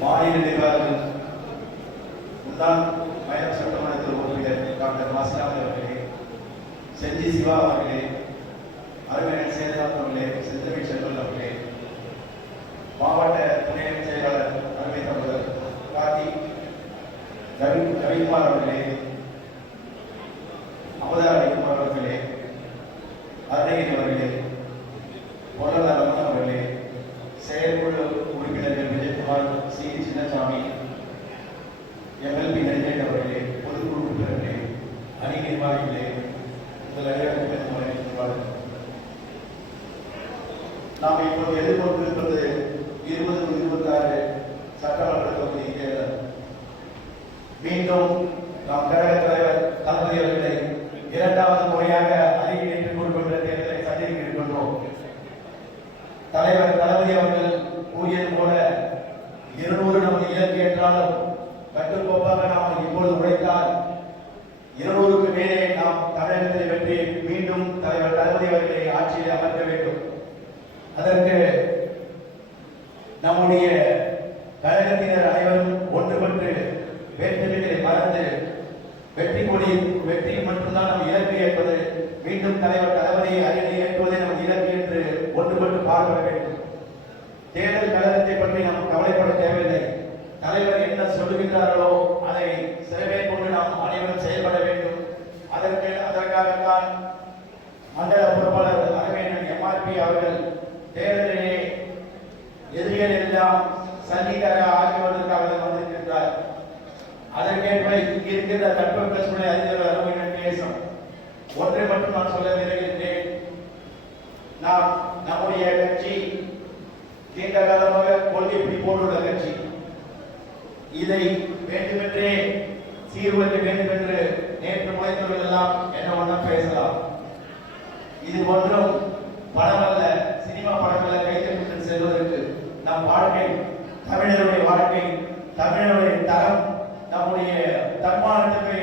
மாநில நிர்வாகிகள், முன்னாள் மயிலம் சட்டமன்ற உறுப்பினர் டாக்டர் மாசிராமன் அவர்களே, செஞ்சி சிவா அவர்களே, அருமையன் சேதநாத் அவர்களே, செந்தமிழ் செல்வன் அவர்களே, மாவட்ட துணை செயலாளர் அருமை சகோதரர் கார்த்திக் ரவிக்குமார் அவர்களே, அமுதா ரவிக்குமார் அவர்களே, அருணகிரி அவர்களே, பொருளாதார ரமணன் அவர்களே, செயற்குழு உறுப்பினர்கள் விஜயகுமார், சி சின்னசாமி, எம்எல்பி நெஞ்சன் அவர்களே, பொதுக்குழு உறுப்பினர்களே, அணி நிர்வாகிகளே, நாம் இப்போது எதிர்கொண்டிருப்பது 2026 சட்டமன்ற தொகுதி தேர்தல். மீண்டும் நாம் கழக தலைவர் தளபதி அவர்களை இரண்டாவது முறையாக அறிக்கை ஏற்றுக் கொள்கின்ற தேர்தலை சந்திக்க இருக்கின்றோம். தலைவர் தளபதி அவர்கள் கூறியது போல 200 நமது இலக்கு என்றாலும் கட்டுக்கோப்பாக நாம் இப்பொழுது உழைத்தால் 200க்கு மேலே நாம் தமிழகத்தில் வெற்றி மீண்டும் தலைவர் தளபதி அவர்களை ஆட்சியில் அமர்த்த வேண்டும். அதற்கு நம்முடைய கழகத்தினர் அனைவரும் ஒன்றுபட்டு வேற்றுமைகளை மறந்து வெற்றி மட்டும்தான் நம் இலக்கு என்பது மீண்டும் தலைவர் தளபதியை அரியணை ஏற்றுவதை நம் இலக்கு என்று ஒன்றுபட்டு பாடுபட வேண்டும். தேர்தல் கழகத்தை பற்றி நாம் கவலைப்பட தேவையில்லை. தலைவர் என்ன சொல்லுகின்றார்களோ அதை சிறவே கொண்டு நாம் அனைவரும் செயல்பட வேண்டும். அதற்காகத்தான் மண்டல பொறுப்பாளர் அருமையன் எம்ஆர்பி அவர்கள் தேர்தலிலே எதிரிகள் எல்லாம் சந்திக்காக ஆகியவதற்காக வந்திருக்கின்றார். அதற்கேற்ப இங்கு இருக்கின்ற தட்பவெப்ப சூழ்நிலை அறிஞர் அருமையன் பேசும் ஒன்றை மட்டும் நான் சொல்ல விரும்புகின்றேன். நாம் நம்முடைய கட்சி நீண்ட காலமாக கொள்கை பிடிப்போடுள்ள கட்சி. இதை வேண்டுமென்றே சீர்வழிக்க வேண்டும் என்று நேற்று முளைத்தவர்கள் எல்லாம் என்ன ஒன்றும் பேசலாம். இது ஒன்றும் படம் அல்ல, சினிமா படங்களை கைத்தட்டு செல்வதற்கு நம் வாழ்க்கை, தமிழருடைய வாழ்க்கை, தமிழருடைய தரம், நம்முடைய தன்மானத்துக்கு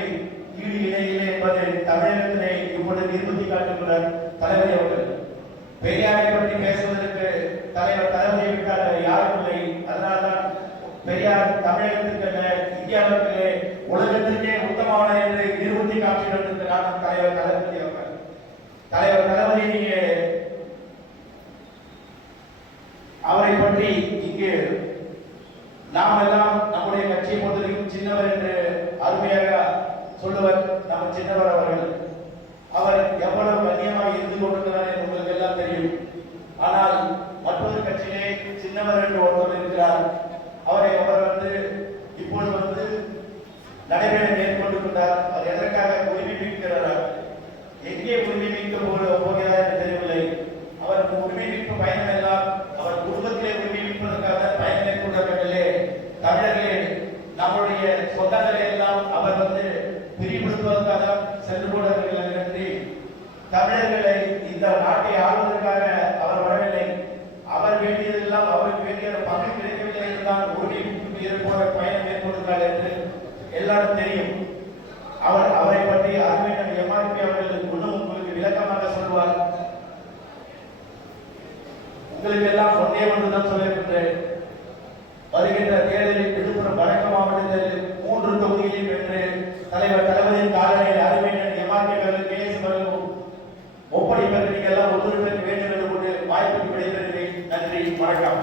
ஈடு இணையிலே என்பது தமிழகத்திலே இப்பொழுது நிரூபித்து காட்டுகிறார் தலைவர் அவர்கள். பெரியாரை பற்றி பேசுவதற்கு தலைவர் தளபதியை விட்டால் யாரும் இல்லை. அதனால்தான் பெரியார் தமிழகத்திற்கென இந்தியாவிற்கே உலகத்திற்கே உத்தமமான என்று நிரூபித்து காட்டியிருக்கிறார் தலைவர் தளபதி அவர்கள். தலைவர் தளபதி நீங்க அவரை பற்றி இங்கு நாம் எல்லாம் நம்முடைய கட்சியை பொறுத்தவரைக்கும் சின்னவர் என்று அருமையாக சொல்லுவர் நம்ம சின்னவர் அவர்கள். அவர் எவ்வளவு கண்ணியமாக இருந்து கொண்டிருக்கிறார் என்று உங்களுக்கு எல்லாம் தெரியும். ஆனால் மற்றொரு கட்சியிலே சின்னவர் என்று ஒருவர் இருக்கிறார். அவர் இப்பொழுது நடைபெற மேற்கொண்டிருக்கிறார். அவர் எதற்காக உரிமை மீட்கிறார், எங்கே உரிமை மீட்க போகிறார் என்று தெரியவில்லை. அவருக்கு உரிமை மீட்பு பயணம் எல்லாம் அவர் குடும்பத்திலே உரிமை மீட்பதற்காக பயணம் மேற்கொண்டார்களே. தமிழர்களே, நம்முடைய சொந்தங்களை எல்லாம் அவர் பிரிவுபடுத்துவதற்காக சென்று போடுவதில்லை நன்றி. தமிழர்களை இந்த நாட்டை ஆளுவதற்காக அவர் வரவில்லை. அவர் வேண்டியதெல்லாம் அவருக்கு வேண்டிய பங்கு கிடைக்கவில்லை என்றுதான் உரிமை போல பயணம் மேற்கொள்கிறார் என்று எல்லாரும் தெரியும். அவரை பற்றி அருமையன் எம்ஆர்பி அவர்கள் இன்னும் உங்களுக்கு விளக்கமாக சொல்வார். உங்களுக்கு எல்லாம் ஒன்றே ஒன்றுதான் சொல்லியிருக்கின்றேன். வருகின்ற தேர்தலில் விழுப்புரம் வடக்கு மாவட்டத்தில் 3 தொகுதிகளையும் வென்று தலைவர் தளபதியின் காலநிலை அருமையன் எம்ஆர்பி அவர்கள் கேசுவர்களும் ஒப்படைப்பதற்கு நீங்கள் எல்லாம் ஒத்துழைப்பு வேண்டும் என்று கொண்டு வாய்ப்புக்கு விடைபெறுகிறேன். நன்றி, வணக்கம்.